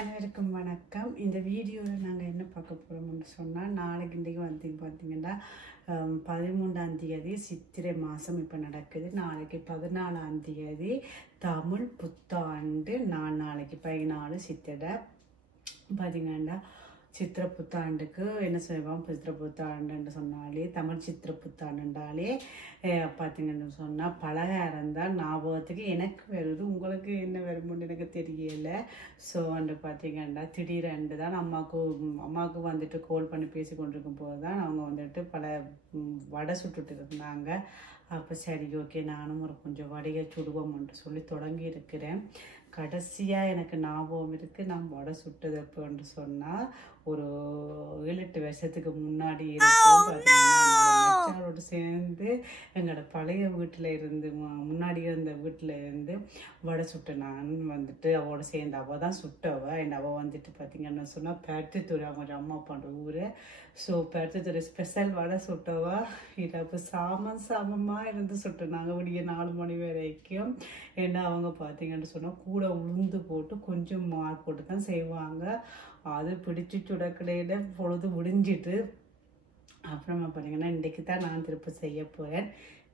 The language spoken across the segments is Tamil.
அனைவருக்கும் வணக்கம். இந்த வீடியோவில் நாங்கள் என்ன பார்க்க போகிறோம்னு சொன்னால், நாளைக்கு இன்றைக்கு வந்து பார்த்தீங்கன்னா 13ஆம் தேதி சித்திரை மாதம் இப்போ நடக்குது. நாளைக்கு 14ஆம் தேதி தமிழ் புத்தாண்டு. நாளைக்கு 14 சித்திரை பார்த்தீங்கன்னா சித்திரை புத்தாண்டுக்கு என்ன செய்வோம்? சித்திரை புத்தாண்டுன்னு சொன்னாலே தமிழ் சித்திரை புத்தாண்டுண்டாலே பார்த்தீங்கன்னு சொன்னால் பலகாரம் தான் ஞாபகத்துக்கு எனக்கு வருது. உங்களுக்கு என்ன வரும்னு எனக்கு தெரியல. ஸோ வந்து பார்த்தீங்கன்னா திடீரென்று தான் அம்மாவுக்கு வந்துட்டு கால் பண்ணி பேசி கொண்டிருக்கும் போது தான் அவங்க வந்துட்டு பல வடை சுட்டுட்டு இருந்தாங்க. அப்போ சரி ஓகே நானும் ஒரு கொஞ்சம் வடையை சுடுவோம்ன்ட்டு சொல்லி தொடங்கி இருக்கிறேன். கடைசியாக எனக்கு ஞாபகம் இருக்குது, நான் வடை சுட்டது எப்போன்னு சொன்னால் ஒரு 7-8 வருஷத்துக்கு முன்னாடி இருக்கும். பார்த்தீங்கன்னா சேர்ந்து எங்களோட பழைய வீட்டில் இருந்து முன்னாடி இருந்த வீட்டில் இருந்து வடை சுட்ட நான் வந்துட்டு அவளோட சேர்ந்து அவள் தான் சுட்டவ. அவள் வந்துட்டு பார்த்தீங்கன்னா சொன்னால் பருத்தித்துறை அவங்க அம்மா பண்ணுற ஊர். ஸோ பருத்தித்துறை ஸ்பெஷல் வடை சுட்டவா இரவு சாமமாக இருந்து சுட்டுனாங்க விடிய 4 மணி வரைக்கும். ஏன்னா அவங்க பார்த்தீங்கன்னு சொன்னால் கூட உளுந்து போட்டு கொஞ்சம் மாவு போட்டு தான் செய்வாங்க. அது பிடிச்சி சுடக்கடையில் பொழுது முடிஞ்சிட்டு அப்புறமா பார்த்தீங்கன்னா இன்றைக்கு தான் நான் திருப்பி செய்ய போகிறேன்.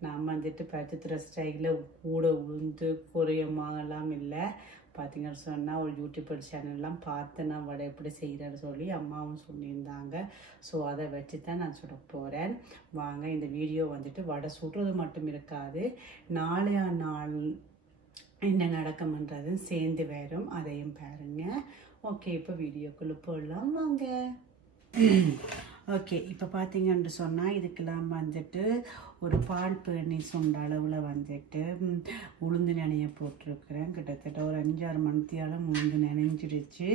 நான் வந்துட்டு பருத்தித்துறை ஸ்டைலில் கூட உளுந்து குறையமாகலாம் இல்லை. பார்த்தீங்கன்னு சொன்னால் ஒரு யூடியூப் சேனல்லாம் பார்த்து நான் வடை எப்படி செய்கிறேன்னு சொல்லி அம்மாவும் சொல்லியிருந்தாங்க. ஸோ அதை வச்சு தான் நான் சுட போகிறேன். வாங்க இந்த வீடியோ வந்துட்டு வடை சுடுறது மட்டும் இருக்காது, நாளைய நாள் என்ன நடக்கும்ன்றது சேர்ந்து வரும், அதையும் பாருங்க. ஓகே இப்போ வீடியோக்குள்ளே போடலாம் வாங்க. ஓகே இப்போ பார்த்தீங்கன்னு சொன்னால் இதுக்கெல்லாம் வந்துட்டு ஒரு பால் பேணி சொன்ன அளவில் வந்துட்டு உளுந்து நனைய போட்டிருக்கிறேன். கிட்டத்தட்ட ஒரு 5-6 மணித்தியாலும் உளுந்து நனைஞ்சிடுச்சு.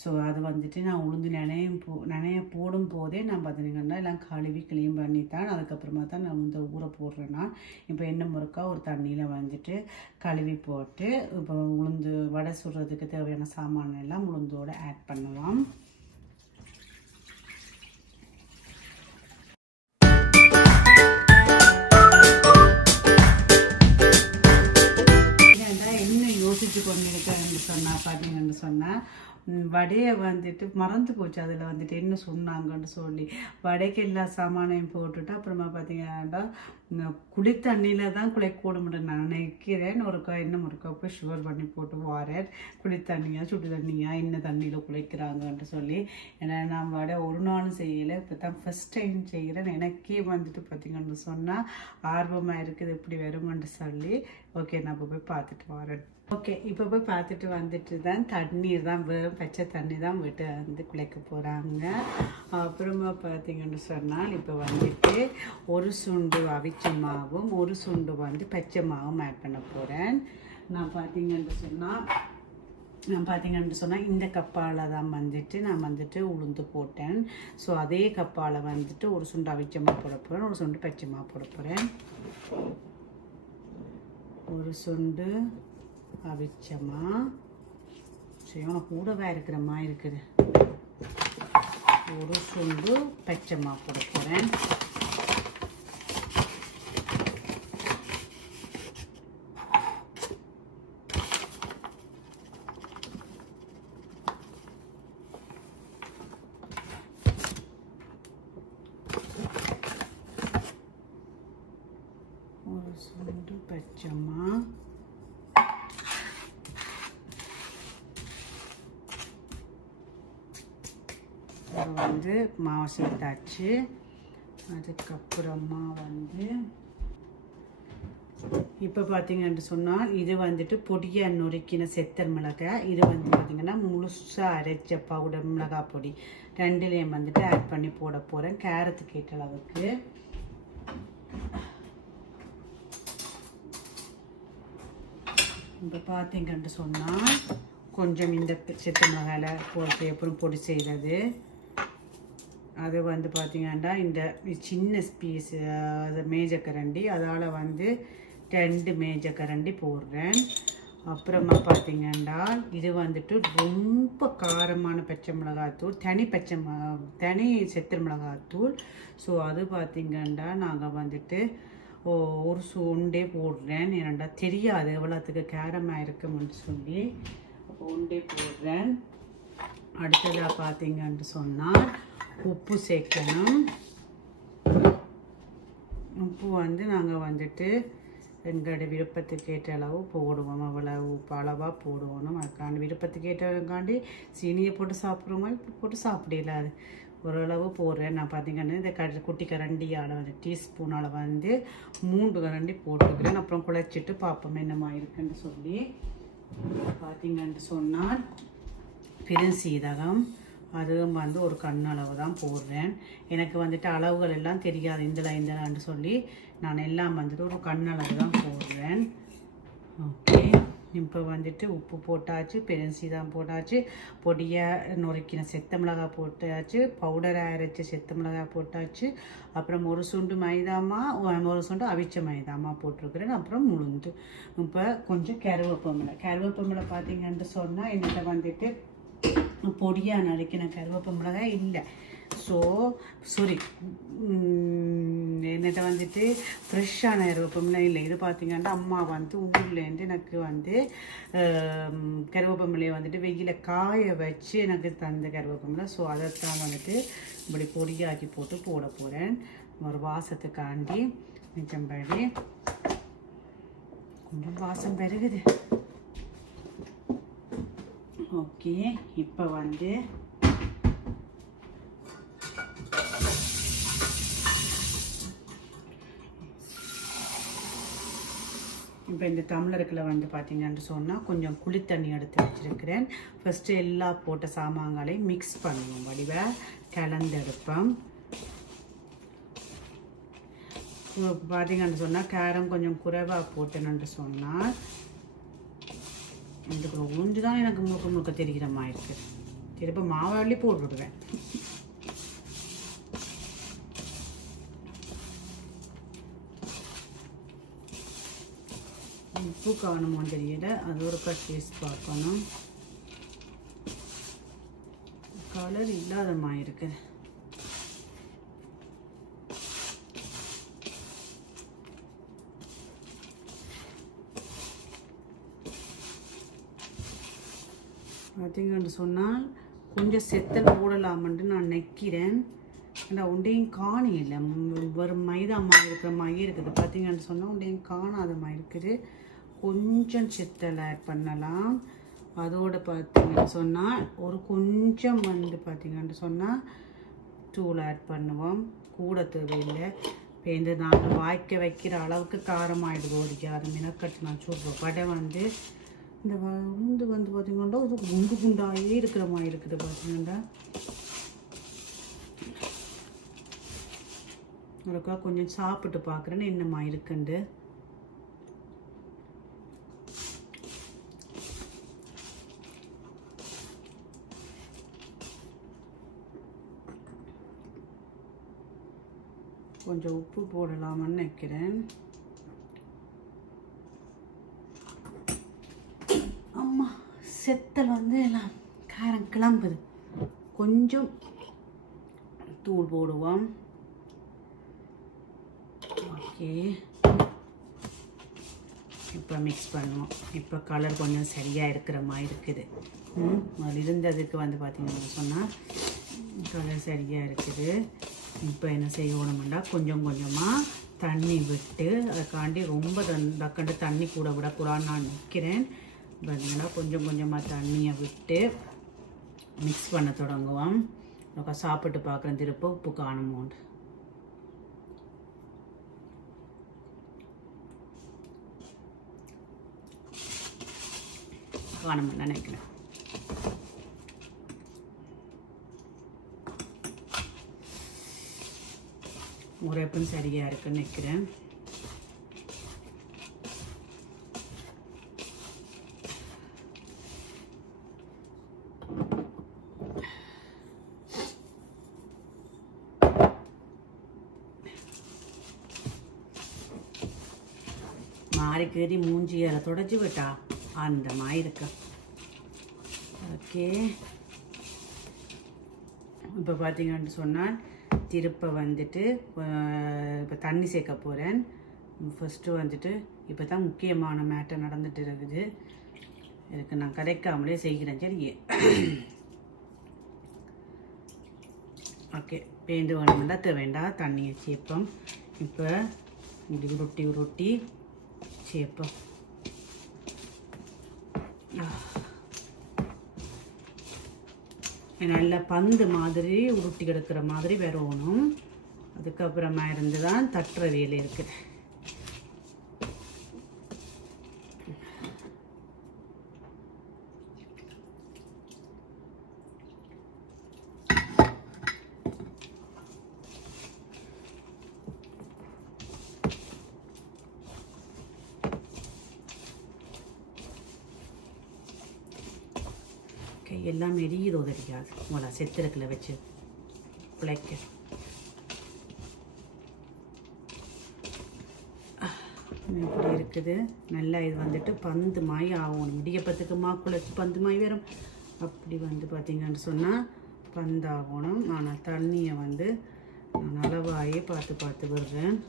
ஸோ அது வந்துட்டு நான் உளுந்து நனைய போடும் போதே நான் பார்த்தீங்கன்னா எல்லாம் கழுவி க்ளீன் பண்ணி தான் அதுக்கப்புறமா தான் நான் உளுந்த ஊற போடுறேன். நான் இப்போ என்ன முறுக்கா ஒரு தண்ணியில் வந்துட்டு கழுவி போட்டு இப்போ உளுந்து வடை சுடுறதுக்கு தேவையான சாமான் எல்லாம் உளுந்தோடு ஆட் பண்ணலாம். யோசிச்சு கொண்டிருக்கேன்னு சொன்னால் பார்த்தீங்கன்னு சொன்னால் வடையை வந்துட்டு மறந்து போச்சு. அதில் வந்துட்டு என்ன சொன்னாங்கன்னு சொல்லி வடைக்கு எல்லா சாமானையும் போட்டுட்டு அப்புறமா பார்த்தீங்கன்னா குளி தண்ணியில் தான் குளிக்க முடியும் நான் நினைக்கிறேன். இன்னும் ஒரு கப்பு சுகர் பண்ணி போட்டு வாரேன். குளி தண்ணியா சுடு தண்ணியா என்ன தண்ணியில் குளிக்கிறாங்கன்ட்டு சொல்லி. ஏன்னா நான் வடை ஒரு நாளும் செய்யலை, இப்போ தான் ஃபஸ்ட் டைம் செய்கிறேன். எனக்கே வந்துட்டு பார்த்தீங்கன்னு சொன்னால் ஆர்வமாக இருக்குது எப்படி வருமென்று சொல்லி. ஓகே நான் இப்போ போய் பார்த்துட்டு வரேன். ஓகே இப்போ போய் பார்த்துட்டு வந்துட்டு தான் தண்ணீர் தான் வெறும் பச்சை தண்ணி தான் விட்டு வந்து குளிக்க போகிறாங்க. அப்புறமா பார்த்தீங்கன்னு சொன்னால் இப்போ வந்துட்டு ஒரு சுண்டு அவிச்ச மாவும் ஒரு சுண்டு வந்து பச்சை மாவும் ஆட் பண்ண போகிறேன். நான் பார்த்தீங்கன்னு சொன்னால் இந்த கப்பால் தான் வந்துட்டு நான் வந்துட்டு உளுந்து போட்டேன். ஸோ அதே கப்பால் வந்துட்டு ஒரு சுண்டு அவிச்ச மா போட போகிறேன், ஒரு சுண்டு பச்சை மா போட போகிறேன். ஒரு சுண்டு அவிச்சமா சரி கூடவே இருக்கிற மாதிரி இருக்குது. ஒரு சுண்டு பச்சைமா போட போகிறேன். ஒரு சுண்டு பச்சைமா வந்து மாவு சேர்த்தாச்சு. அதுக்கப்புறமா வந்து இப்போ பார்த்தீங்கன்னு சொன்னால் இது வந்துட்டு பொடியாக நொறுக்கின செத்தல் மிளகாய். இது வந்து பார்த்தீங்கன்னா முழுசாக அரைச்ச பவுடர் மிளகாய் பொடி ரெண்டுலேயும் வந்துட்டு ஆட் பண்ணி போட போகிறேன் கேரத்துக்கு ஏற்ற அளவுக்கு. இப்போ பார்த்தீங்கன்னு சொன்னால் கொஞ்சம் இந்த செத்த மிளகாயில் போட்டு அப்புறம் பொடி செய்கிறது அது வந்து பார்த்தீங்கன்னா இந்த சின்ன பீஸ் மேஜக்கரண்டி அதால் வந்து 2 மேஜக்கரண்டி போடுறேன். அப்புறமா பார்த்தீங்கன்னா இது வந்துட்டு ரொம்ப காரமான பச்சை மிளகாத்தூள், தனி செத்த மிளகாத்தூள். ஸோ அது பார்த்தீங்கன்னா நாங்கள் வந்துட்டு ஒரு சுண்டே போடுறேன். ஏன்னாண்டா தெரியாது எவ்வளோத்துக்கு காரமாக இருக்கும்னு சொல்லி ஒன்றே போடுறேன். அடுத்ததாக பார்த்தீங்கன்னு சொன்னால் உப்பு சேர்க்கணும். உப்பு வந்து நாங்கள் வந்துட்டு எங்களோட விருப்பத்துக்கு ஏற்ற அளவு போடுவோம். அவ்வளவு உப்பு அளவாக போடுவோம். அதுக்காண்டி விருப்பத்துக்கு ஏற்றதுக்காண்டி சீனியை போட்டு சாப்பிட்றோமா இப்போ போட்டு சாப்பிடல. அது ஓரளவு போடுறேன். நான் பார்த்தீங்கன்னா இந்த குட்டி கரண்டியால் வந்து டீஸ்பூனால் வந்து 3 கரண்டி போட்டுக்கிறேன். அப்புறம் குழைச்சிட்டு பார்ப்போம் என்னமா இருக்குன்னு சொல்லி. பார்த்தீங்கன்னு சொன்னால் பெருஞ்சீரகம் அதுவும் வந்து ஒரு கண்ணளவு தான் போடுறேன். எனக்கு வந்துட்டு அளவுகள் எல்லாம் தெரியாது இந்தலான்னு சொல்லி நான் எல்லாம் வந்துட்டு ஒரு கண்ணளவு தான் போடுறேன். ஓகே, இப்போ வந்துட்டு உப்பு போட்டாச்சு, பெருஞ்சீரகம் போட்டாச்சு, பொடியாக நுரைக்கின செத்த மிளகாய் போட்டாச்சு, பவுடராக அரைச்சி செத்த மிளகாய் போட்டாச்சு, அப்புறம் ஒரு சுண்டு மைதாமா ஒரு சுண்டு அவிச்ச மைதாமா போட்டிருக்கிறேன். அப்புறம் உளுந்து. இப்போ கொஞ்சம் கருவேப்பமிளை பார்த்தீங்கன்னு சொன்னால் என்கிட்ட வந்துட்டு பொடியாக நறுக்கின கருவேப்ப மிளகாய் இல்லை. ஸோ சாரி, என்னட்ட வந்துட்டு ஃப்ரெஷ்ஷான கருவேப்பமிளை இல்லை. இது பார்த்தீங்கன்னா அம்மா வந்து ஊர்லேருந்து எனக்கு வந்து கருவேப்பமிளையை வந்துட்டு வெயில காய வச்சு எனக்கு தந்த கருவேப்பமிளை. ஸோ அதைத்தான் வந்துட்டு இப்படி பொடியாக்கி போட்டு போட போகிறேன் ஒரு வாசத்துக்காண்டி. மிச்சம்படி கொஞ்சம் வாசம் பெருகுது. ஓகே, இப்போ வந்து இந்த டம்ளருக்குள்ள வந்து பார்த்தீங்கன்னு சொன்னால் கொஞ்சம் குளித்தண்ணி எடுத்து வச்சிருக்கிறேன். ஃபஸ்ட்டு எல்லா போட்ட சாமான்களையும் மிக்ஸ் பண்ணுவோம். வடிவ கலந்தெடுப்போம். பார்த்தீங்கன்னு சொன்னால் காரம் கொஞ்சம் குறைவாக போட்டேன்னு சொன்னால் இதுக்கு உளுந்து தான் எனக்கு முழுக்க தெரிகிற மாதிரி இருக்குது. திருப்ப மாவாளி போட்டுவிடுவேன். உப்பு காணுமோ தெரியல, அது ஒரு டேஸ்ட் பார்க்கணும். கலர் இல்லாத மாதிரி இருக்குது. பார்த்தீங்கன்னு சொன்னால் கொஞ்சம் செத்தல் போடலாமன்ட்டு நான் நிற்கிறேன். ஏன்னா உண்டையும் காணி இல்லை, ஒரு மைதா மாதிரி இருக்கிற மாதிரி இருக்குது. பார்த்தீங்கன்னு சொன்னால் உண்டையும் காணாத மாதிரி இருக்குது. கொஞ்சம் செத்தல் ஆட் பண்ணலாம். அதோடு பார்த்தீங்கன்னு சொன்னால் ஒரு கொஞ்சம் வந்து பார்த்தீங்கன்னு சொன்னால் தூள் ஆட் பண்ணுவோம். கூட தேவையில்லை. இப்போ இந்த நாங்கள் வாய்க்க வைக்கிற அளவுக்கு காரமாகிடுது. ஓடிக்காது மினக்கட்டு நான் சொல்கிறோம். வடை வந்து இந்த உளுந்து வந்து பார்த்தீங்கன்னா இது குண்டு குண்டாயே இருக்கிற மாதிரி இருக்குது. பார்த்தீங்கன்னா ஒருக்கா கொஞ்சம் சாப்பிட்டு பார்க்குறேன்னு என்னம்மா இருக்குண்டு. கொஞ்சம் உப்பு போடலாமான்னு நினைக்கிறேன். அம்மா செத்தல் வந்து எல்லாம் காரம் கிளம்புது. கொஞ்சம் தூள் போடுவோம். ஓகே, இப்போ மிக்ஸ் பண்ணுவோம். இப்போ கலர் கொஞ்சம் சரியாக இருக்கிற மாதிரி இருக்குது. அது இருந்ததுக்கு வந்து பார்த்தீங்கன்னா சொன்னால் கலர் சரியாக இருக்குது. இப்போ என்ன செய்யணும்னா கொஞ்சம் கொஞ்சமாக தண்ணி விட்டு, அதுக்காண்டி ரொம்ப டக்குண்டு தண்ணி கூட விடக்கூடாதுன்னு நான் நிற்கிறேன். பார்த்தீங்கன்னா கொஞ்சம் கொஞ்சமாக தண்ணியை விட்டு மிக்ஸ் பண்ண தொடங்குவோம். சாப்பிட்டு பார்க்குறேன் திருப்ப உப்பு காணுமோண்டு. காணும்னு நினைக்கிறேன். உரைப்பும் சரியாக இருக்குன்னு நினைக்கிறேன். மாறிக்கேறி மூஞ்சியால தொடச்சி விட்டா அந்த மாதிரி இருக்கு. ஓகே, இப்போ பார்த்தீங்கன்னு சொன்னால் திருப்ப வந்துட்டு இப்போ தண்ணி சேர்க்க போகிறேன். ஃபஸ்ட்டு வந்துட்டு இப்போ தான் முக்கியமான மேட்டர் நடந்துட்டு இருக்குது. இதுக்கு நான் கதைக்காமலே செய்கிறேன். சரி, ஓகே பேந்து வேணுமெண்டா தேவைண்டா தண்ணியை சேர்ப்போம். இப்போ இப்படி உருட்டி சேர்ப்போம். நல்ல பந்து மாதிரி உருட்டி கிடக்கிற மாதிரி வரணும். அதுக்கப்புறமா இருந்து தான் தட்டுற வேலை இருக்குது. கையெல்லாம் எரியுதோ தெரியாது உங்களா செத்திருக்கில் வச்சு பிழைக்க. இப்படி இருக்குது. நல்லா இது வந்துட்டு பந்து மாய் ஆகணும். இடியப்பத்துக்கு மாக்குழச்சி பந்து மாய் வரும். அப்படி வந்து பார்த்தீங்கன்னு சொன்னால் பந்தாகணும். ஆனால் தண்ணியை வந்து நான் அளவாயே பார்த்து விடுறேன்.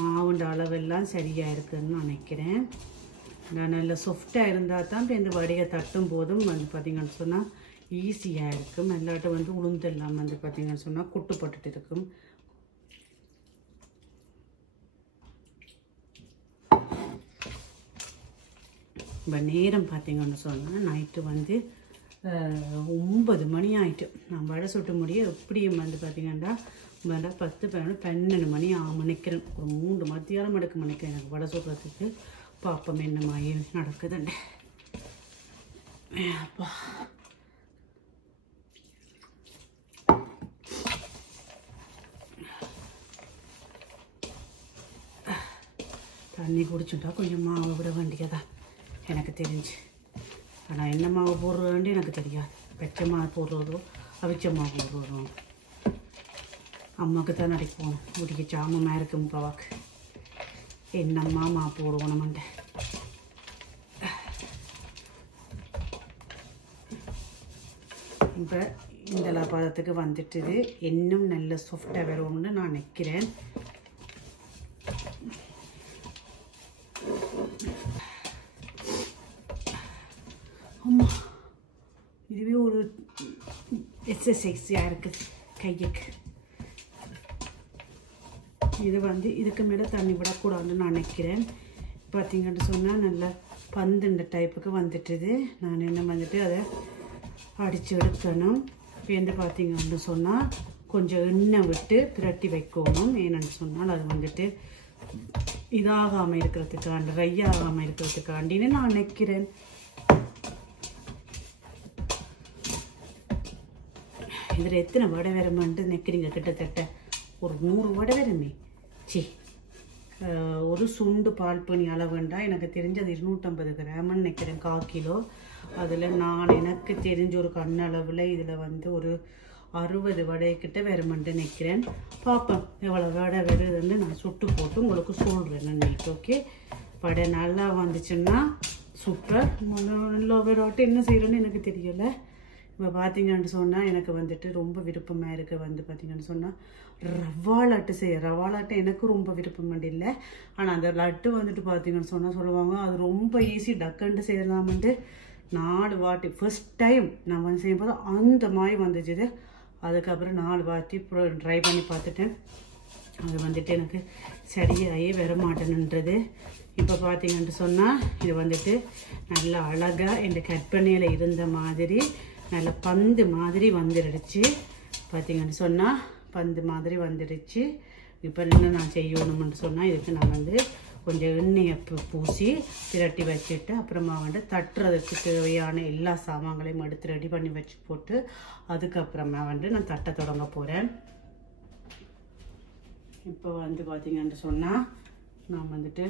மாவுண்ட அளவெல்லாம் சரியாக இருக்குதுன்னு நினைக்கிறேன். நான் நல்ல சாஃப்டாக இருந்தால் தான் இப்போ இந்த வடையை தட்டும் போதும் வந்து பார்த்திங்கன்னு சொன்னால் ஈஸியாக இருக்கும். நல்லாட்ட வந்து உளுந்தெல்லாம் வந்து பார்த்திங்கன்னு சொன்னால் குட்டுப்பட்டுட்டு இருக்கும். இப்போ நேரம் பார்த்திங்கன்னு சொன்னால் நைட்டு வந்து 9 மணி ஆகிட்டு. நான் வடை சுட்டு முடிய எப்படியும் வந்து பார்த்திங்கன்னா 10, 11, 12 மணி நினைக்கிறேன். ஒரு 3 மத்தியானம் எடுக்க நினைக்கிறேன் எனக்கு வடை சுடுறதுக்கு. பாப்பம் என்ன மாதிரி நடக்குதுண்டு. அப்பா தண்ணி குடிச்சுட்டா கொஞ்சம் மாவு விட வேண்டியதா எனக்கு தெரிஞ்சு. ஆனால் என்ன மாவு போடுறதுன்னு எனக்கு தெரியாது. பச்சை மாவு போடுறதோ அவிச்ச மாவு போடுறதோ அம்மாவுக்கு தான் நடிப்போம். முடிக்க சாமமாக இருக்கும் பாவாக்கு. என்னம்மா மா போடுவோணுமெண்ட. இப்போ இந்த பதத்துக்கு வந்துட்டுது. இன்னும் நல்ல சாஃப்டாக வரும்னு நான் நினைக்கிறேன். அம்மா இதுவே ஒரு எக்ஸசைஸாக இருக்குது கைக்கு. இது வந்து இதுக்கு மேலே தண்ணி விடக்கூடாதுன்னு நான் நினைக்கிறேன். பார்த்திங்கன்னு சொன்னால் நல்லா பந்துண்ட டைப்புக்கு வந்துட்டுது. நான் என்ன வந்துட்டு அதை அடித்து எடுக்கணும். பேருந்து பார்த்திங்கன்னு சொன்னால் கொஞ்சம் எண்ணெய் விட்டு பிரட்டி வைக்கணும். ஏன்னு சொன்னால் அது வந்துட்டு இதாகாமல் இருக்கிறதுக்காண்டி ரையாகாமல் இருக்கிறதுக்காண்டின்னு நான் நினைக்கிறேன். இதில் எத்தனை வடை வருமான்ட்டு நினைக்கிறீங்க? கிட்டத்தட்ட ஒரு 100 வடை வருமே. ஒரு சுண்டு பால் பனி அளவுண்டா எனக்கு தெரிஞ்சது 250 கிராம்னு நினைக்கிறேன், 1/4 கிலோ. அதில் நான் எனக்கு தெரிஞ்ச ஒரு கண்ணளவில் இதில் வந்து ஒரு 60 வடைக்கிட்ட வருமான்ட்டு நினைக்கிறேன். பார்ப்பேன் எவ்வளோ வடை வருதுன்னு நான் சுட்டு போட்டு உங்களுக்கு சொல்கிறேன் நைட்டு. ஓகே, வடை நல்லா வந்துச்சுன்னா சூப்பர். நல்லா வராட்டு என்ன செய்யணும்னு எனக்கு தெரியலை. இப்போ பார்த்திங்கன்னு சொன்னால் எனக்கு வந்துட்டு ரொம்ப விருப்பமாக இருக்குது. வந்து பார்த்திங்கன்னு சொன்னால் ரவா லட்டு செய்ய. ரவா லட்டு எனக்கு ரொம்ப விருப்பம் இல்லை. ஆனால் அந்த லட்டு வந்துட்டு பார்த்திங்கன்னு சொன்னால் சொல்லுவாங்க அது ரொம்ப ஈஸி, டக்குன்ட்டு செய்யலாமன்ட்டு 4 வாட்டி ஃபர்ஸ்ட் டைம் நான் வந்து செய்யும்போது அந்த மாதிரி வந்துச்சு. அதுக்கப்புறம் 4 வாட்டி ட்ரை பண்ணி பார்த்துட்டேன். அது வந்துட்டு எனக்கு சரியாகவே வரமாட்டேன்ன்றது. இப்போ பார்த்திங்கன்னு சொன்னால் இது வந்துட்டு நல்லா அழகாக இந்த கற்பனையில் இருந்த மாதிரி நல்ல பந்து மாதிரி வந்துடுச்சு. பார்த்திங்கன்னு சொன்னால் பந்து மாதிரி வந்துடுச்சு. இப்போ என்ன நான் செய்யணும்னு சொன்னால் இதுக்கு நான் வந்து கொஞ்சம் எண்ணெயை பூசி திரட்டி வச்சுட்டு அப்புறமா வந்து தட்டுறதுக்கு தேவையான எல்லா சாமான்களையும் எடுத்து ரெடி பண்ணி வச்சு போட்டு அதுக்கப்புறமா வந்து நான் தட்ட தொடங்க போகிறேன். இப்போ வந்து பார்த்திங்கன்னு சொன்னால் நான் வந்துட்டு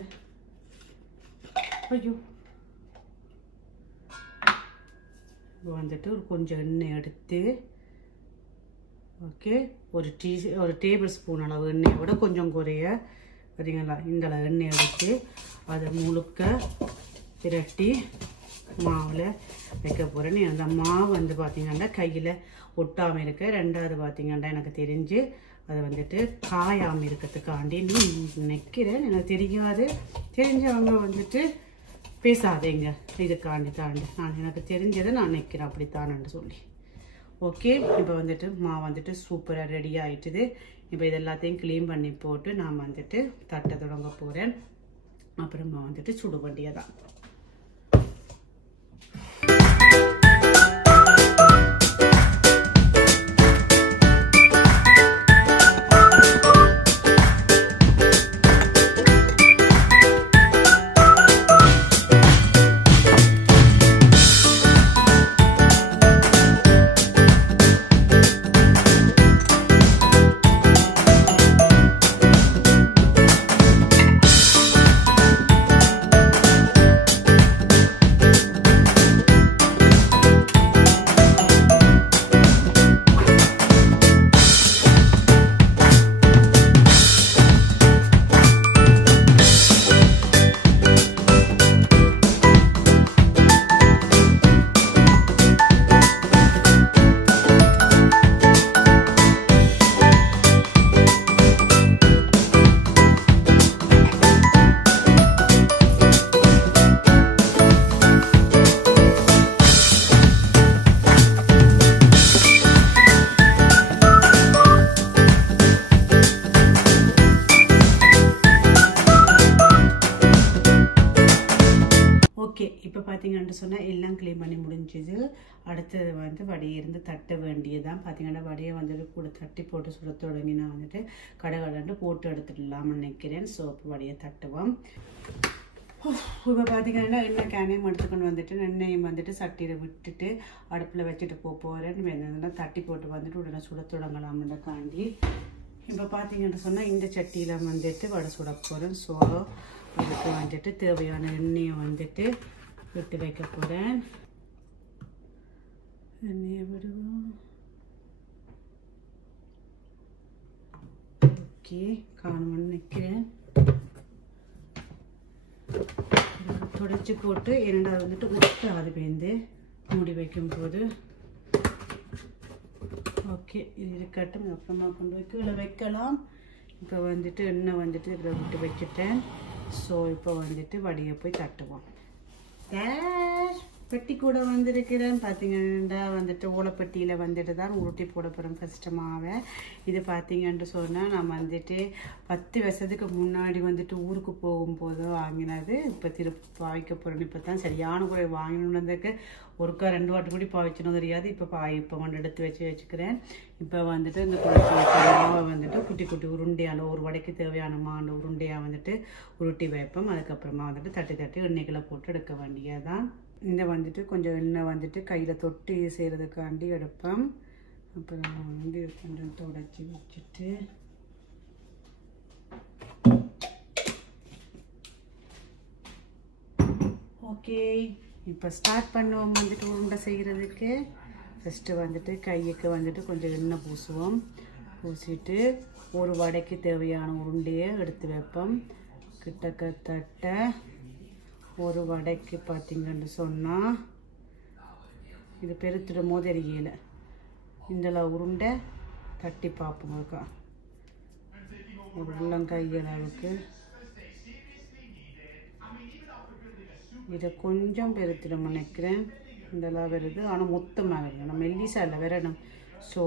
ஐயோ இப்போ வந்துட்டு ஒரு கொஞ்சம் எண்ணெய் எடுத்து ஓகே ஒரு டேபிள் ஸ்பூன் அளவு எண்ணெயை விட கொஞ்சம் குறைய பார்த்தீங்களா இந்த எண்ணெய் எடுத்து அதை முழுக்க திரட்டி மாவில் வைக்க போகிறேன். அந்த மாவு வந்து பார்த்திங்கன்னா கையில் ஒட்டாமல் இருக்க. ரெண்டாவது பார்த்திங்கன்னா எனக்கு தெரிஞ்சு அதை வந்துட்டு காயாமல் இருக்கிறதுக்காண்டின்னு நினைக்கிறேன். எனக்கு தெரியாது, தெரிஞ்சவங்க வந்துட்டு பேசாதேங்க இதுக்காண்டி தாண்டி நான் எனக்கு தெரிஞ்சதை நான் நினைக்கிறேன் அப்படித்தானு சொல்லி. ஓகே, இப்போ வந்துட்டு மாவு வந்துட்டு சூப்பராக ரெடி ஆகிட்டுது. இப்போ இது எல்லாத்தையும் க்ளீன் பண்ணி போட்டு நான் வந்துட்டு தட்டை தொடங்க போகிறேன். அப்புறமா வந்துட்டு சுடு வண்டியதான். ஓகே, இப்போ பார்த்தீங்கன்னு சொன்னால் எல்லாம் க்ளீன் பண்ணி முடிஞ்சுது. அடுத்தது வந்து வடையை இருந்து தட்ட வேண்டியதான். பார்த்தீங்கன்னா வடையை வந்துட்டு கூட தட்டி போட்டு சுட தொடங்கி நான் வந்துட்டு கடை போட்டு எடுத்துடலாம்னு நினைக்கிறேன். ஸோ இப்போ வடையை தட்டுவோம். இப்போ பார்த்தீங்கன்னா எண்ணெய் கேனையும் எடுத்துக்கொண்டு வந்துட்டு எண்ணெயும் வந்துட்டு சட்டியில் விட்டுட்டு அடுப்பில் வச்சுட்டு போகிறேன். வேணும்னா தட்டி போட்டு வந்துட்டு உடனே சுட தொடங்கலாம்ன்றக்காண்டி இப்போ பார்த்தீங்கன்னு சொன்னால் இந்த சட்டியில் வந்துட்டு வடை சுட போகிறேன். ஸோ அதுக்கு வந்துட்டு தேவையான எண்ணெயை வந்துட்டு விட்டு வைக்க போகிறேன். எண்ணெயை விடுவோம். ஓகே, காணும்னு நிற்கிறேன். துடைச்சி போட்டு இரண்டாவது வந்துட்டு ஒட்டாது பேந்து மூடி வைக்கும்போது. ஓகே, இது இருக்கட்டும். அப்புறமா கொண்டு போய் கீழே வைக்கலாம். இப்போ வந்துட்டு எண்ணெய் வந்துட்டு இதில் விட்டு வச்சுட்டேன். ஸோ இப்போ வந்துட்டு வடையை போய் தட்டுவோம். பெட்டி கூட வந்திருக்கிறேன். பார்த்தீங்கன்னா வந்துட்டு ஓலைப்பட்டியில் வந்துட்டு தான் உருட்டி போட போகிறேன் கஷ்டமாகவே. இது பார்த்தீங்கன்னு சொன்னால் நான் வந்துட்டு 10 வருஷத்துக்கு முன்னாடி வந்துட்டு ஊருக்கு போகும்போது வாங்கினது. இப்போ திருப்பி பாய்க்க போகிறேன். இப்போ தான் சரியான குறை வாங்கினதுக்கு ஒருக்கா 2 வாட்டி கூடி பாய்ச்சணும் தெரியாது. இப்போ வந்து எடுத்து வச்சுக்கிறேன். இப்போ வந்துட்டு இந்த மாவை வந்துட்டு குட்டி குட்டி உருண்டையால் ஒரு வடைக்கு தேவையான மாண்ட உருண்டையாக வந்துட்டு உருட்டி வைப்போம். அதுக்கப்புறமா வந்துட்டு தட்டி தட்டி எண்ணெய்களை போட்டு எடுக்க வேண்டியதான். இந்த வந்துட்டு கொஞ்சம் எண்ணெய் வந்துட்டு கையில் தொட்டு செய்கிறதுக்காண்டி எடுப்பேன். அப்புறம் வந்து கொஞ்சம் தொடச்சி வச்சுட்டு ஓகே, இப்போ ஸ்டார்ட் பண்ணுவோம் வந்துட்டு உருண்டை செய்கிறதுக்கு. ஃபஸ்ட்டு வந்துட்டு கைக்கு வந்துட்டு கொஞ்சம் எண்ணெய் பூசுவோம். பூசிட்டு ஒரு வடைக்கு தேவையான உருண்டையை எடுத்து வைப்போம். கிட்டத்தட்ட ஒரு வடைக்கு பார்த்தீங்கன்னு சொன்னால் இது பெருத்துடும் போது எரியல. இந்த உருண்டை தட்டி பார்ப்போங்கக்கா. ஒரு உள்ளங்கை அளவுக்கு இதை கொஞ்சம் பெருத்திடும் நினைக்கிறேன். இதெல்லாம் வருது, ஆனால் மொத்தமாக வருது. நம்ம மெல்லிசால வரணும். ஸோ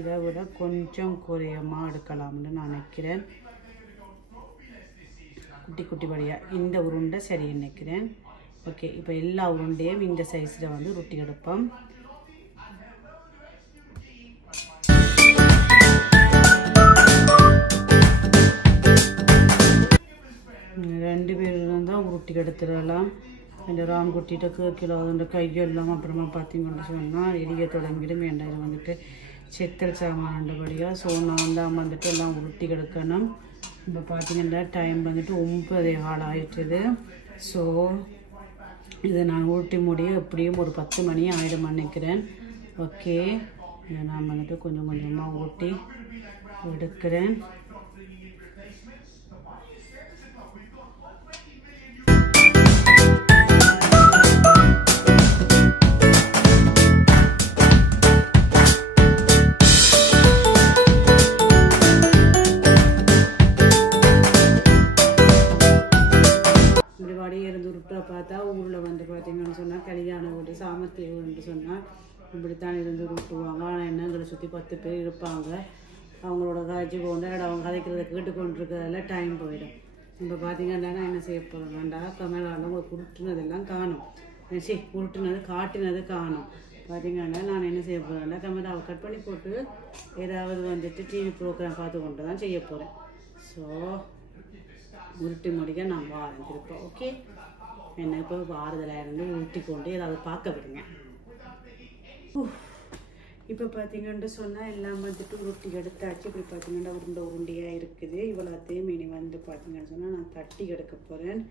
இதை விட கொஞ்சம் குறையமாக எடுக்கலாம்னு நான் நினைக்கிறேன். குட்டி குட்டி வழியாக இந்த உருண்டை சரி நினைக்கிறேன். ஓகே, இப்போ எல்லா உருண்டையும் இந்த சைஸில் வந்து ரொட்டி எடுப்போம். ரெண்டு பேரும் தான் உருட்டி எடுத்துடலாம். இந்த ராம் குட்டிகிட்ட கேட்கல அந்த கையெல்லாம். அப்புறமா பார்த்தீங்கன்னு சொன்னால் எரிய தொடங்கிடும். வேண்டாம், இது வந்துட்டு செத்தல் சாமான் ரெண்டுபடியாக. ஸோ நான் தான் வந்துட்டு எல்லாம் உருட்டி எடுக்கணும். இப்போ பார்த்தீங்கன்னா டைம் வந்துட்டு 9:15 ஆயிட்டுது. ஸோ இதை நான் உருட்டி முடிய எப்படியும் ஒரு 10 மணி ஆகிடும் நினைக்கிறேன். ஓகே, நான் வந்துட்டு கொஞ்சம் கொஞ்சமாக ஊட்டி எடுக்கிறேன். பார்த்தா ஊரில் வந்து பார்த்தீங்கன்னு சொன்னால் கல்யாண வீடு சாமர்த்திய வீடுன்னு சொன்னால் இப்படித்தான் இருந்து விட்டுவாங்க. ஆனால் என்ன எங்களை சுற்றி 10 பேர் இருப்பாங்க. அவங்களோட காய்ச்சி கொண்டு அவங்க கதைக்கிறத கேட்டுக்கொண்டு இருக்கிறதால டைம் போயிடும். இப்போ பார்த்தீங்கன்னா என்ன செய்ய போகிறோம்டா கமலால் உங்களுக்கு உருட்டுனதெல்லாம் காணும். சரி உருட்டுனது காட்டினது காணும். பார்த்தீங்கன்னா நான் என்ன செய்ய போகிறேன்னா கமலாவை கட் பண்ணி போட்டு ஏதாவது வந்துட்டு டிவி ப்ரோக்ராம் பார்த்து கொண்டு தான் செய்ய போகிறேன். ஸோ உருட்டி முடிக்க நான் வாரேன் திருப்ப. ஓகே, என்ன இப்போ வாரதில் இருந்து உருட்டி கொண்டு ஏதாவது பார்க்க விடுங்க. இப்போ பார்த்தீங்கன்னு சொன்னால் எல்லாம் வந்துட்டு உருட்டி எடுத்தாச்சு. இப்படி பார்த்தீங்கன்னா உருண்டையாக இருக்குது. இவ்வளோத்தையும் இனி வந்து பார்த்தீங்கன்னு சொன்னால் நான் தட்டி எடுக்க போகிறேன்.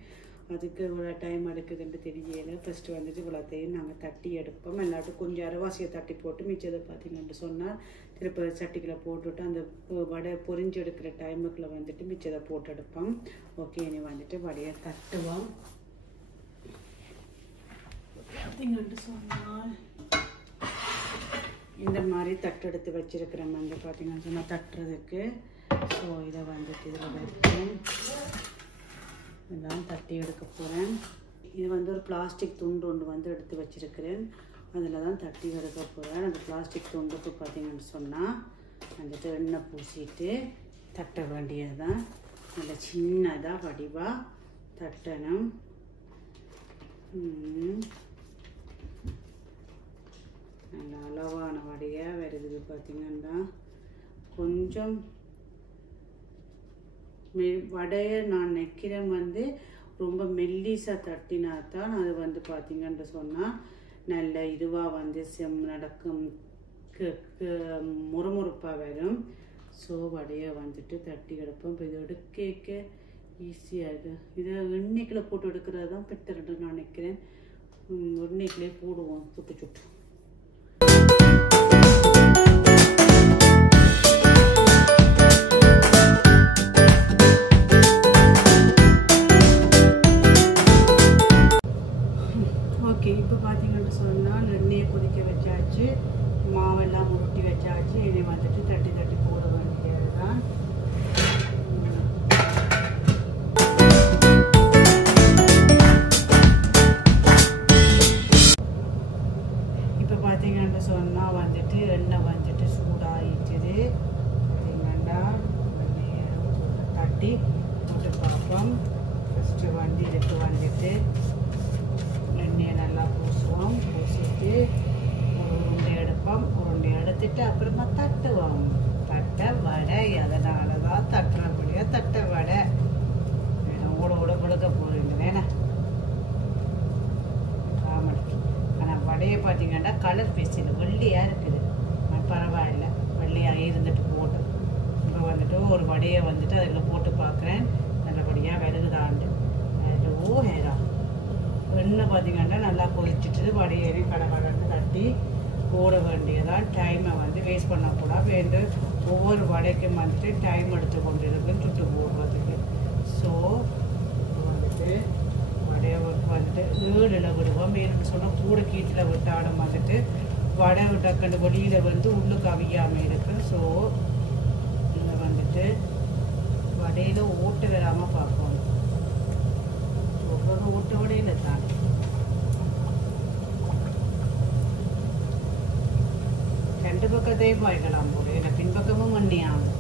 அதுக்கு இவ்வளோ டைம் எடுக்குதுன்ட்டு தெரியல. ஃபஸ்ட்டு வந்துட்டு இவ்வளோத்தையும் நாங்கள் தட்டி எடுப்போம். எல்லாட்டும் கொஞ்சம் அரைவாசியை தட்டி போட்டு மிச்சத்தை பார்த்தீங்கன்னு சொன்னால் திருப்ப சட்டிக்கில் போட்டுவிட்டு அந்த வடை பொரிஞ்சு எடுக்கிற டைமுக்குள்ளே வந்துட்டு மிச்சத்தை போட்டு எடுப்போம். ஓகே, இனி வந்துட்டு வடையை தட்டுவோம். பார்த்தீங்கன்னு சொன்னால் இந்த மாதிரி தட்டு எடுத்து வச்சிருக்கிறேன் வந்து பார்த்தீங்கன்னு சொன்னால் தட்டுறதுக்கு. ஸோ இதை வந்துட்டு இதில் வைக்கிறேன். இதெல்லாம் தட்டி எடுக்க போகிறேன். இது வந்து ஒரு பிளாஸ்டிக் துண்டு ஒன்று வந்து எடுத்து வச்சிருக்கிறேன். அதில் தான் தட்டி எடுக்க போகிறேன். அந்த பிளாஸ்டிக் துண்டுக்கு பார்த்தீங்கன்னு சொன்னால் வந்துட்டு எண்ணெய் பூசிட்டு தட்ட வேண்டியது தான். நல்ல சின்னதாக வடிவாக தட்டணும். நல்ல அளவான வடையாக வருது. பார்த்தீங்கன்னா கொஞ்சம் வடையை நான் நினைக்கிறேன் வந்து ரொம்ப மெல்லிசாக தட்டினா தான் அது வந்து பார்த்தீங்கன்னு சொன்னால் நல்ல இதுவாக வந்து நடக்கும் முறுமுறுப்பாக வரும். ஸோ வடையை வந்துட்டு தட்டி எடுப்போம். இப்போ இது எடுக்க ஈஸியாக இருக்குது. இதை எண்ணெய்க்கில் போட்டு எடுக்கிறது தான் பெட்டர்ன்னு நான் நினைக்கிறேன். எண்ணெய்க்கிலே போடுவோம் சுட்டு சுட்டு. ஓகே, இப்போ பார்த்தீங்கன்னு சொன்னால் எண்ணெயை கொதிக்க வச்சாச்சு, மாவெல்லாம் உருட்டி வச்சாச்சு. இனி வந்துட்டு தட்டி தட்டி போட வேண்டியது தான். இப்போ பார்த்தீங்கன்னு சொன்னால் வந்துட்டு எண்ணெய் வந்துட்டு சூடாகிட்டுது. பார்த்தீங்கன்னா எண்ணெயை தட்டி போட்டு பார்ப்போம். ஃபஸ்ட்டு இதுக்கு வந்துட்டு எண்ணெயை நல்லா பூசுவோம். பூசிட்டு ஒரு உருண்டை எடுப்போம். உருண்டை எடுத்துட்டு அப்புறமா தட்டுவோம். தட்ட வடை. அதனால தான் தட்டுறபடியாக தட்ட வடை. கூட கூட கொடுக்க போகிறேன் வேணா காமெடிக்கு. ஆனால் வடையை பார்த்தீங்கன்னா கலர் பேசிடு வெள்ளையாக இருக்குது. பரவாயில்ல, வெள்ளையாக இருந்துட்டு போட்டு இப்போ வந்துட்டு ஒரு வடையை வந்துட்டு அதில் போட்டு பார்க்குறேன். நல்லபடியாக வருகுதாண்டு. ஹேரா எண்ணெய் பார்த்தீங்கன்னா நல்லா கொதிச்சுட்டு வடையேறி கடகடன்னு தட்டி போட வேண்டியதான். டைமை வந்து வேஸ்ட் பண்ணக்கூடாது. வேண்டு ஒவ்வொரு வடைக்கும் வந்துட்டு டைம் எடுத்து கொண்டு இருக்குன்னு சுட்டு போடுறதுக்கு. ஸோ வந்துட்டு வடையை வந்துட்டு 7ல் விடுவோம். வேணும்னு சொன்னால் கூட கீட்டில் விட்டாலும் வந்துட்டு வடை டக்குன்னு வெளியில் வந்து உள்ளுக்கு அவியாமல் இருக்குது. ஸோ இதை வந்துட்டு வடையில் ஓட்டு வராமல் பார்ப்போம். ஒவ்வொரு ஓட்டு வடையில் தான் ரெண்டு பக்கத்தையும் பாய்க்கலாம் போல. இல்லை பின்பக்கமும் மண்ணியாகும்.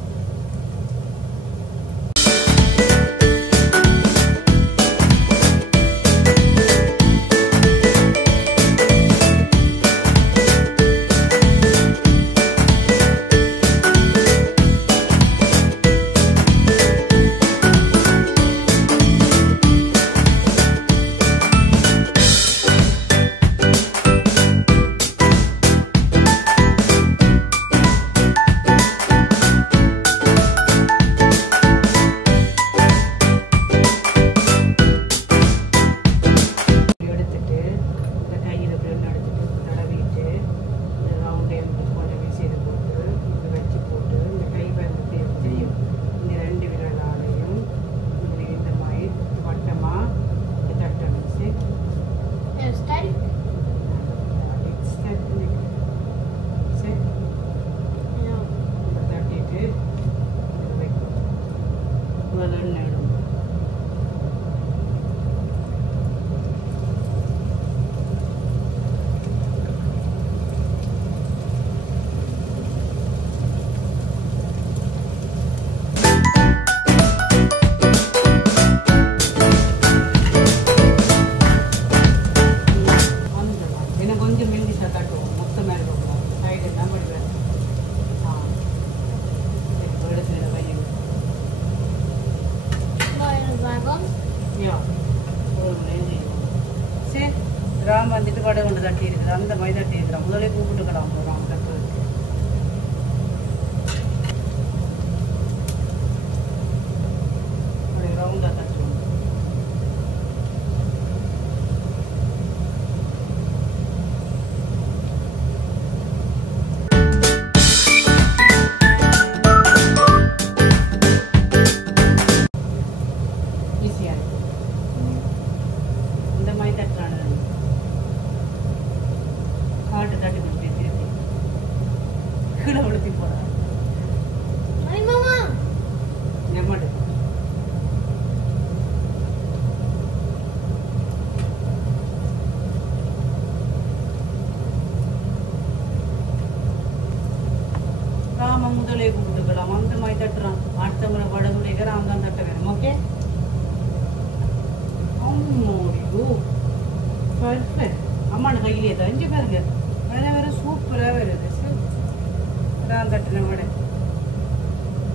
கீழே விழுத்தி போறான் நம்மட்டு ராம முதலே கூப்பிட்டுக்கலாம் அந்த மாதிரி தட்டுறான் அடுத்த முறை வடகுடைக்கிற அந்த தட்ட வேணும் ஓகே அம்மோடியோ பர்ஃபெக்ட் அம்மான கையிலே தான் இங்கே பாருங்க வேற வேற சூப்பராக வருது நான் தட்டின விட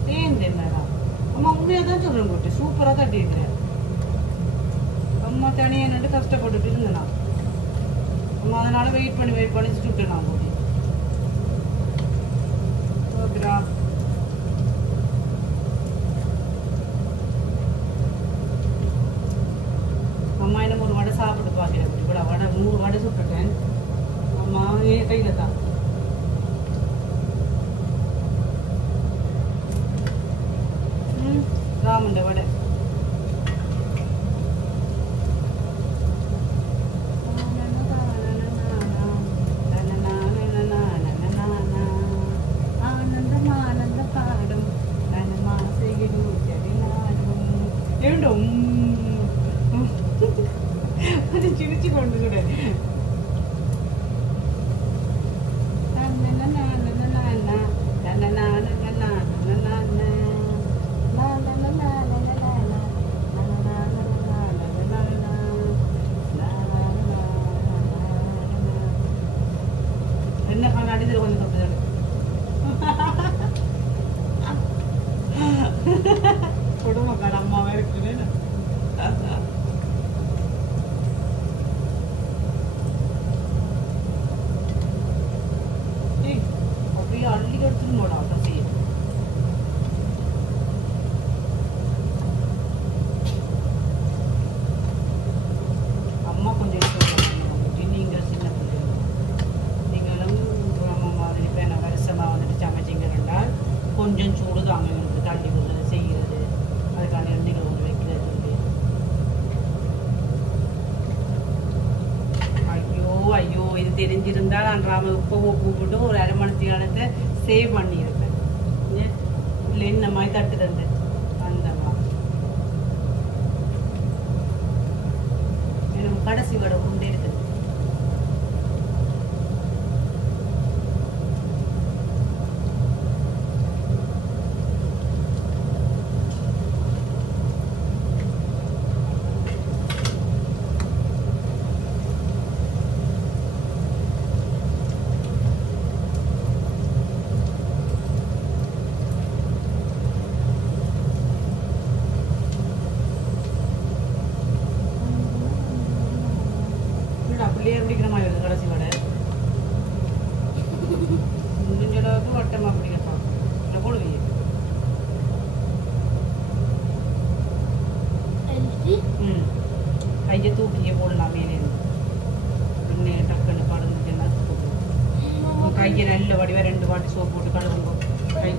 தேன் என்னடா அம்மா உண்மையாக தான் சொல்கிறேன் போட்டு சூப்பராக தட்டியிருக்கிறேன் அம்மா தனியாக நின்று கஷ்டப்பட்டுட்டு இருந்தேன் அம்மா அதனால வெயிட் பண்ணி சுட்டு நான் போட்டு ஓகேடா அம்மா என்ன ஒரு வடை சாப்பிட்டு பார்க்கிறேன் கூட வடை 3 வடை சுட்டுட்டேன் அம்மா ஏன் கையில் தான் ராமண்ட வடை ചിരിച്ചു കൊണ്ടുകൂടെ എന്നെ കണ്ണാടി തരുമെന്ന് തൊട്ടത് കുടുംബക്കാട് അമ്മ വരക്കില്ല அள்ளி எடுத்துட்டு போடா பசி அம்மா கொஞ்சம் நீங்கள் சின்ன பிள்ளை நீங்களும் அம்மா மாதிரி இப்போ என்ன வருஷமாக வந்துட்டு சமைச்சிங்க ரெண்டால் கொஞ்சம் சூடு தாங்க உங்களுக்கு தள்ளி விடுறது செய்கிறது அதுக்கான நீங்கள் ஒன்று வைக்கிறது சொல்லி ஐயோ இது தெரிஞ்சிருந்தா நான் ராம உப்பவோ கூப்பிட்டு ஒரு அரை மணி தியானத்தை சேவ் பண்ணியிருப்பேன் இல்லை இந்த மாதிரி தட்டு தந்து அந்த மாதிரி எனக்கு கடைசி வடை உண்டு இருக்குது பிள்ளையார் பிடிக்கிற மாதிரி வருது கடைசி வடை முடிஞ்ச அளவுக்கு வட்டமாக பிடிக்கத்தான் இல்லை போடுவீங்க கையை தூக்கியே போடலாம் மேலே பின்னே டக்குன்னு படுந்துச்சுன்னா போட்டுருவோம் கையை நல்ல வடிவாக 2 வாட்டி சோப்பு போட்டு கழுவுங்க கை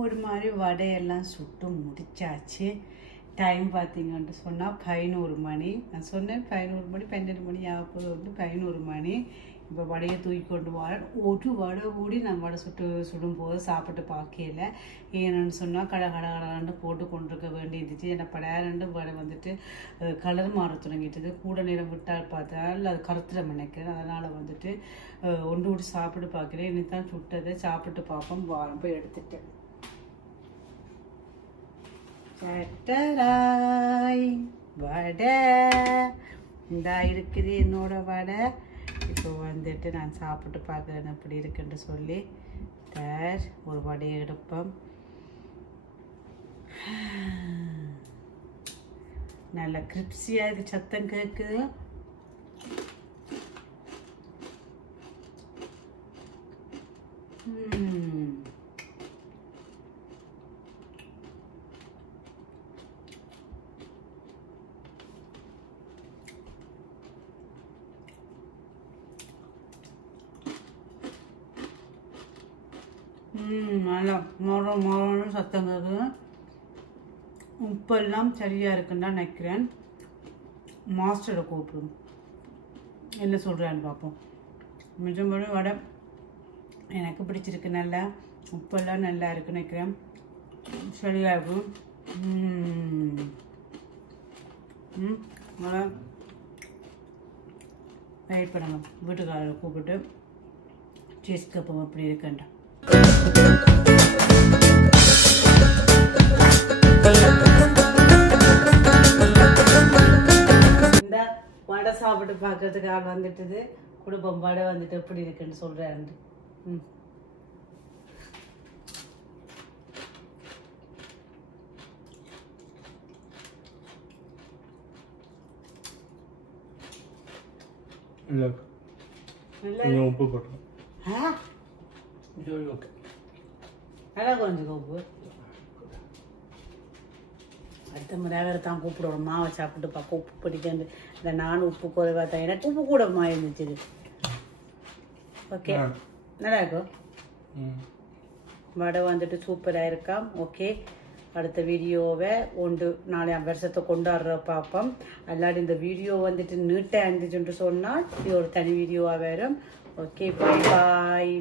ஒரு மாதிரி வடையெல்லாம் சுட்டு முடிச்சாச்சு டைம் பார்த்தீங்கன்ட்டு சொன்னால் 11 மணி நான் சொன்னேன் 11 மணி 12 மணி ஆகுது வந்து 11 மணி இப்போ வடையை தூக்கி கொண்டு வரேன் ஒரு வடை கூடி நான் வடை சுடும்போது சாப்பிட்டு பார்க்கல ஏன்னு சொன்னால் கடகடகடான்னு போட்டு கொண்டிருக்க வேண்டியிருந்துச்சு என்ன படையாரண்டு வடை வந்துட்டு கலர் மாற தொடங்கிட்டது கூட நேரம் விட்டால் பார்த்தால் அது கருத்துல நினைக்கிறேன் அதனால் வந்துட்டு ஒன்று கூடி சாப்பிட்டு பார்க்கிறேன் இன்னைக்கு தான் சுட்டதை சாப்பிட்டு பார்ப்போம் போய் எடுத்துட்டேன் சட்டராய் வடை இந்தா இருக்குது என்னோட வடை இப்போ வந்துட்டு நான் சாப்பிட்டு பார்க்குறேன் எப்படி இருக்குன்னு சொல்லி ஒரு வடையை எடுப்போம் நல்ல கிரிப்ஸியாக இருக்குது சத்தம் கேட்குது நல்லா மொரன்னு சத்தம் கேட்குது. உப்பெல்லாம் சரியாக இருக்குன்னு தான் நினைக்கிறேன். மாஸ்டரை கூப்பிடும், என்ன சொல்கிறான்னு பார்ப்போம். மிச்சம்படி வடை எனக்கு பிடிச்சிருக்கு. நல்லா உப்பெல்லாம் நல்லா இருக்குன்னு நினைக்கிறேன். சரியாக இருக்கும். வெயிட் பண்ணுங்க, வீட்டுக்காரரை கூப்பிட்டு சீஸ் கப்பம் அப்படி இருக்கேன்டா. இந்த வடை சாப்பிட்டு பார்க்கறதுக்கு ஆள் வந்துட்டுது. குடும்பம் வடை வந்துட்டு எப்படி இருக்குன்னு சொல்றாரு. உப்பு போட்டோம். நல்லா கொஞ்சம் உப்பு. அடுத்த முறை வேறு தான் கூப்பிடுவோம். மாவை சாப்பிட்டு பார்க்க உப்பு பிடிக்காது. இந்த நானும் உப்பு குறைவா தான், எனக்கு உப்பு கூட இருந்துச்சு. ஓகே, நல்லா இருக்கும். வடை வந்துட்டு சூப்பராக இருக்காம். ஓகே, அடுத்த வீடியோவை நாளை வருஷத்தை கொண்டாடுற பார்ப்போம். அல்லாடி இந்த வீடியோ வந்துட்டு நீட்டாக இருந்துச்சுன்னு சொன்னால் இது ஒரு தனி வீடியோவாக வரும். ஓகே, பாய் பாய்.